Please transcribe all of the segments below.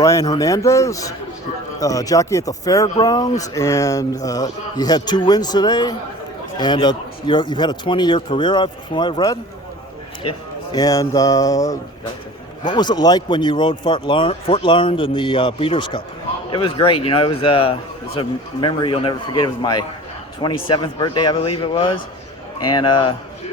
Brian Hernandez, jockey at the fairgrounds, and you had 2 wins today. And you've had a 20-year career, from what I've read. Yeah. And what was it like when you rode Fort Larned in the Breeders' Cup? It was great. It was it's a memory you'll never forget. It was my 27th birthday, I believe it was, and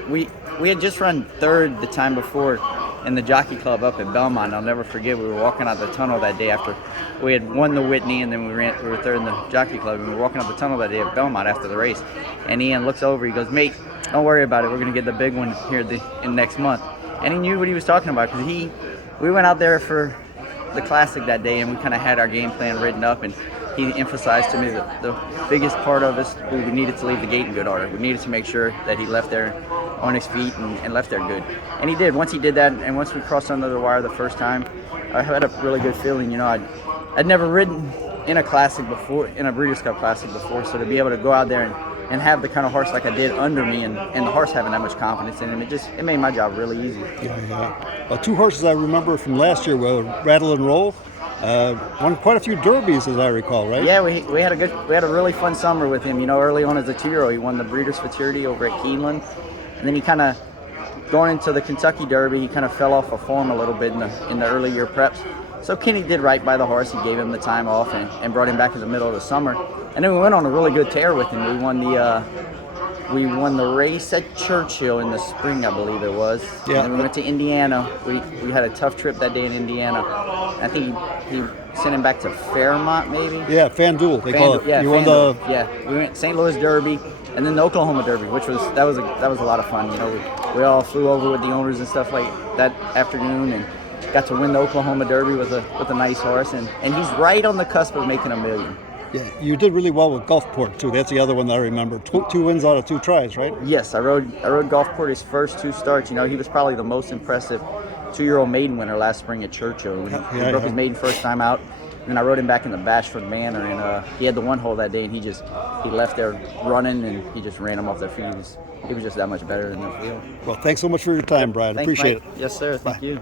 we had just run third the time before in the Jockey Club up at Belmont. I'll never forget. We were walking out the tunnel that day after we had won the Whitney, and then we were third in the Jockey Club, and we were walking up the tunnel that day at Belmont after the race. And Ian looks over. He goes, "Mate, don't worry about it. We're gonna get the big one here in next month." And he knew what he was talking about because we went out there for the Classic that day, and we kind of had our game plan written up, and he emphasized to me that the biggest part of us, we needed to leave the gate in good order. We needed to make sure that he left there on his feet and left there good. And he did. Once he did that, and once we crossed under the wire the first time, I had a really good feeling. I'd never ridden in a Classic before, in a Breeders' Cup Classic before, so to be able to go out there and have the kind of horse like I did under me, and the horse having that much confidence in him, it made my job really easy. Yeah. 2 horses I remember from last year were Rattle and Roll. Won quite a few derbies, as I recall, right? Yeah, we had a really fun summer with him. Early on as a 2-year-old, he won the Breeders' Futurity over at Keeneland, and then he kind of going into the Kentucky Derby, he kind of fell off of form a little bit in the early year preps. So Kenny did right by the horse. He gave him the time off and brought him back in the middle of the summer. And then we went on a really good tear with him. We won the race at Churchill in the spring, I believe it was. Yeah. And then we went to Indiana. We had a tough trip that day in Indiana. I think he sent him back to Fairmont, maybe. Yeah, FanDuel they call it. Yeah, you won the we went St. Louis Derby and then the Oklahoma Derby, which was a lot of fun. We all flew over with the owners and stuff like that afternoon and got to win the Oklahoma Derby with a nice horse, and he's right on the cusp of making $1 million. Yeah, you did really well with Gulfport too. That's the other one that I remember. 2 wins out of 2 tries, right? Yes, I rode Gulfport his first 2 starts. He was probably the most impressive 2-year-old maiden winner last spring at Churchill. He broke his maiden first time out. And then I rode him back in the Bashford Manor, and he had the 1 hole that day, and he left there running, and he just ran him off their feet. He was just that much better than the field. Well, thanks so much for your time, Brian. Thanks, Appreciate Mike. it. Yes, sir. Thank Bye. you.